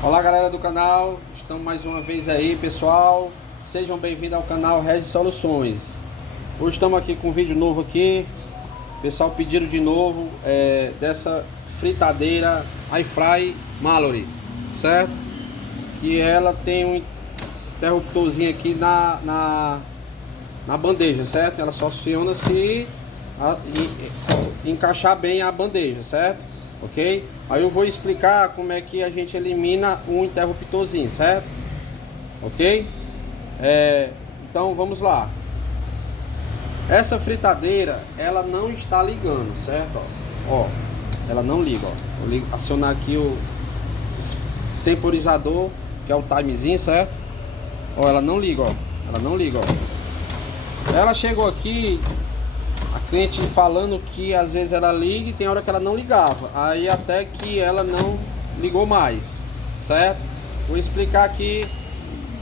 Olá galera do canal, estamos mais uma vez aí pessoal, sejam bem-vindos ao canal Regis Soluções. Hoje estamos aqui com um vídeo novo aqui, pessoal pediram de novo dessa fritadeira Airfry Mallory, certo? Que ela tem um interruptorzinho aqui na bandeja, certo? Ela só funciona se encaixar bem a bandeja, certo? Ok? Aí eu vou explicar como é que a gente elimina um interruptorzinho, certo? Ok? Então vamos lá. Essa fritadeira, ela não está ligando, certo? Ó, ela não liga, ó. Vou acionar aqui o temporizador, que é o timezinho, certo? Ó, ela não liga, ó. Ela não liga, ó. Ela chegou aqui, a cliente falando que às vezes ela liga e tem hora que ela não ligava. Aí até que ela não ligou mais, certo? Vou explicar aqui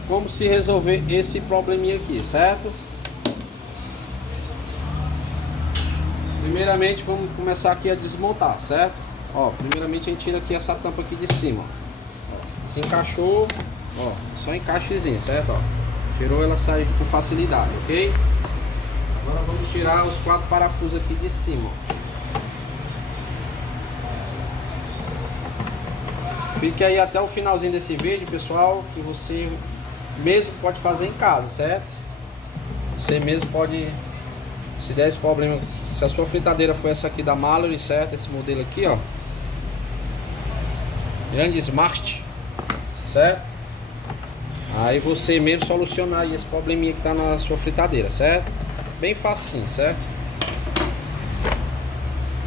como se resolver esse probleminha aqui, certo? Primeiramente vamos começar aqui a desmontar, certo? Ó, primeiramente a gente tira aqui essa tampa aqui de cima, ó. Se encaixou, ó, só encaixezinho, certo? Ó, tirou, ela sai com facilidade, ok? Agora vamos tirar os 4 parafusos aqui de cima. Fique aí até o finalzinho desse vídeo, pessoal, que você mesmo pode fazer em casa, certo? Você mesmo pode, se der esse problema, se a sua fritadeira for essa aqui da Mallory, certo? Esse modelo aqui, ó, grande Smart, certo? Aí você mesmo solucionar aí esse probleminha que tá na sua fritadeira, certo? Bem facinho, certo?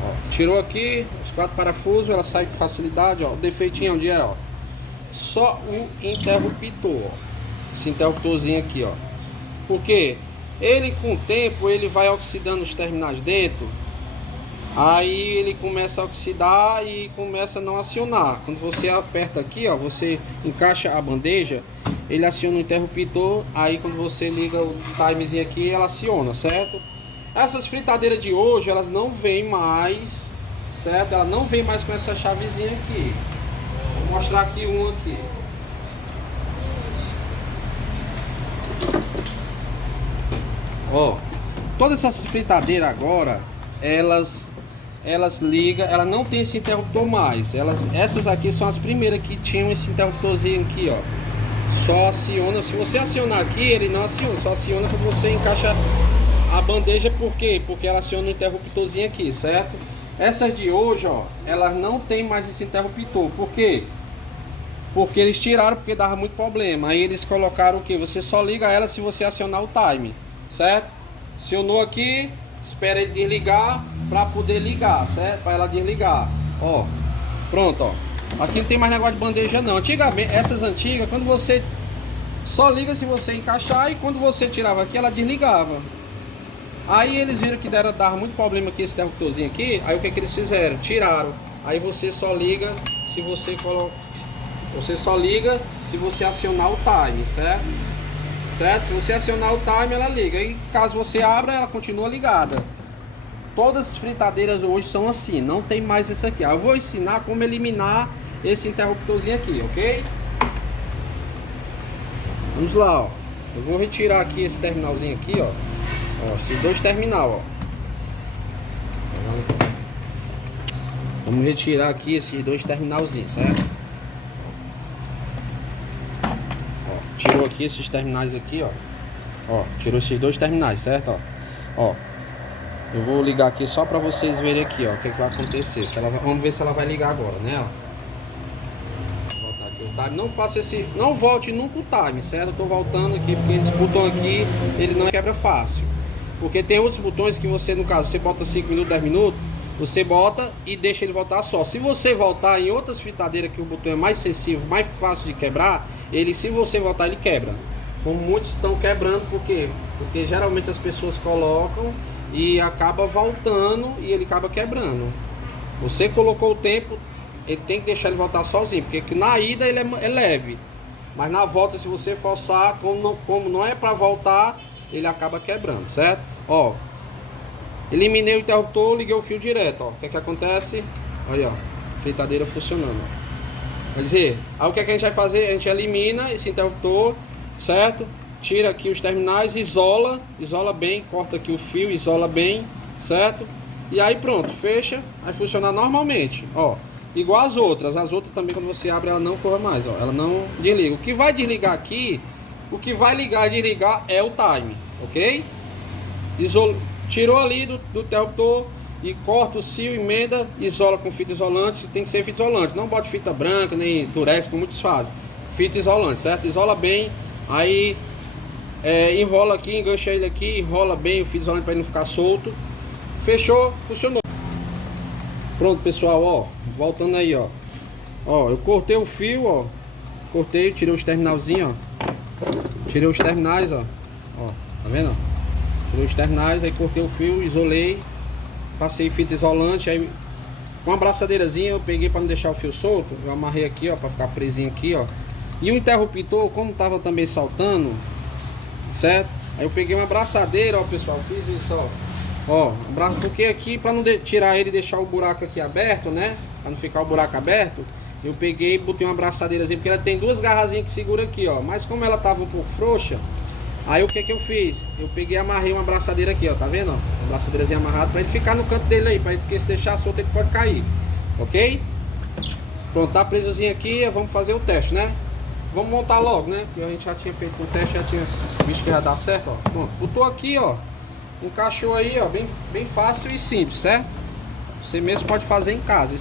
Ó, tirou aqui os 4 parafusos, ela sai com facilidade, ó. O defeitinho onde é, ó? Só um interruptor, ó. Esse interruptorzinho aqui, ó. Porque ele com o tempo ele vai oxidando os terminais dentro. Aí ele começa a oxidar e começa a não acionar. Quando você aperta aqui, ó, você encaixa a bandeja, ele aciona o interruptor. Aí quando você liga o timezinho aqui, ela aciona, certo? Essas fritadeiras de hoje, elas não vêm mais, certo? Ela não vem mais com essa chavezinha aqui. Vou mostrar aqui um aqui. Ó, todas essas fritadeiras agora, elas ligam, ela não tem esse interruptor mais. Essas aqui são as primeiras que tinham esse interruptorzinho aqui, ó. Só aciona, se você acionar aqui, ele não aciona, só aciona quando você encaixa a bandeja. Por quê? Porque ela aciona o interruptorzinho aqui, certo? Essas de hoje, ó, elas não tem mais esse interruptor. Por quê? Porque eles tiraram, porque dava muito problema. Aí eles colocaram o que? Você só liga ela se você acionar o time, certo? Acionou aqui, espera ele desligar para poder ligar, certo? Para ela desligar. Ó, pronto, ó. Aqui não tem mais negócio de bandeja não. Antigamente, essas antigas, quando você só liga se você encaixar, e quando você tirava aqui, ela desligava. Aí eles viram que dava muito problema aqui esse interruptorzinho aqui. Aí o que eles fizeram? Tiraram. Aí você só liga se você coloca, você só liga se você acionar o time, certo? Certo? Se você acionar o time, ela liga. E caso você abra, ela continua ligada. Todas as fritadeiras hoje são assim, não tem mais esse aqui. Eu vou ensinar como eliminar esse interruptorzinho aqui, ok? Vamos lá, ó. Eu vou retirar aqui esse terminalzinho aqui, ó. Ó, esses 2 terminal, ó. Vamos retirar aqui esses 2 terminalzinhos, certo? Ó, tirou aqui esses terminais aqui, ó. Ó, tirou esses 2 terminais, certo? Ó. Eu vou ligar aqui só para vocês verem aqui, ó, o que vai acontecer. Vamos ver se ela vai ligar agora, né? Ó. Vou voltar aqui o time. Não faça esse, não volte nunca o time, certo? Eu tô voltando aqui porque esse botão aqui ele não quebra fácil. Porque tem outros botões que você, no caso, você bota 5 minutos, 10 minutos, você bota e deixa ele voltar só. Se você voltar em outras fritadeiras que o botão é mais sensível, mais fácil de quebrar, se você voltar, ele quebra. Como muitos estão quebrando, por quê? Porque geralmente as pessoas colocam e acaba voltando e ele acaba quebrando. Você colocou o tempo, ele tem que deixar ele voltar sozinho, porque na ida ele é leve, mas na volta, se você forçar, como não é para voltar, ele acaba quebrando, certo? Ó, eliminei o interruptor, liguei o fio direto, ó. O que acontece? Aí, ó, fritadeira funcionando, ó. Quer dizer, aí o que é que a gente vai fazer? A gente elimina esse interruptor, certo? Tira aqui os terminais, isola bem, corta aqui o fio, isola bem, certo? E aí pronto, fecha, vai funcionar normalmente, ó. Igual as outras também quando você abre ela não corre mais, ó. Ela não desliga. O que vai desligar aqui, o que vai ligar e desligar é o time, ok? Tirou ali do interruptor e corta o fio, emenda, isola com fita isolante. Tem que ser fita isolante, não bote fita branca nem durex como muitos fazem. Fita isolante, certo? Isola bem, aí enrola aqui, engancha ele aqui, enrola bem o fio isolante para ele não ficar solto. Fechou, funcionou. Pronto, pessoal, ó, voltando aí, ó. Ó, eu cortei o fio, ó. Cortei, tirei os terminalzinhos, ó. Tirei os terminais, ó. Ó, tá vendo? Tirei os terminais, aí cortei o fio, isolei. Passei fita isolante, aí com uma braçadeirazinha eu peguei para não deixar o fio solto. Eu amarrei aqui, ó, para ficar presinho aqui, ó. E o interruptor, como tava também saltando, certo? Aí eu peguei uma braçadeira, ó, pessoal, fiz isso, ó. Ó, porque aqui para não tirar ele e deixar o buraco aqui aberto, né? Para não ficar o buraco aberto, eu peguei e botei uma braçadeirazinha, porque ela tem duas garrazinhas que segura aqui, ó. Mas como ela tava um pouco frouxa, aí o que que eu fiz? Eu peguei e amarrei uma braçadeira aqui, ó, tá vendo? Ó? Uma braçadeirazinha amarrada para ele ficar no canto dele aí, porque se deixar solto ele pode cair, ok? Pronto, tá presozinho aqui, vamos fazer o teste, né? Vamos montar logo, né? Porque a gente já tinha feito o teste, já tinha visto que ia dar certo, ó. Pronto, botou aqui, ó. Encaixou aí, ó, bem fácil e simples, certo? Você mesmo pode fazer em casa,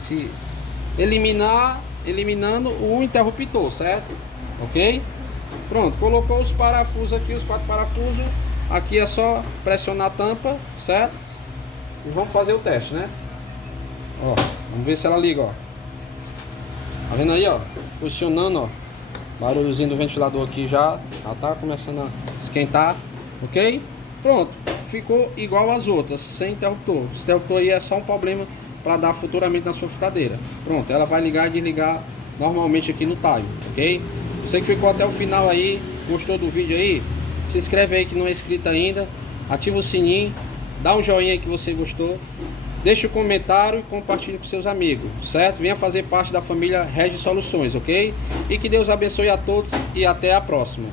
eliminando o interruptor, certo? Ok? Pronto, colocou os parafusos aqui, os 4 parafusos. Aqui é só pressionar a tampa, certo? E vamos fazer o teste, né? Ó, vamos ver se ela liga, ó. Tá vendo aí, ó? Funcionando, ó. Barulhozinho do ventilador aqui já tá começando a esquentar, ok? Pronto, ficou igual às outras, sem interruptor. Esse interruptor aí é só um problema para dar futuramente na sua fritadeira. Pronto, ela vai ligar e desligar normalmente aqui no time, ok? Você que ficou até o final aí, gostou do vídeo aí, se inscreve aí que não é inscrito ainda, ativa o sininho, dá um joinha aí que você gostou, deixa o comentário e compartilhe com seus amigos, certo? Venha fazer parte da família Regi Soluções, ok? E que Deus abençoe a todos e até a próxima.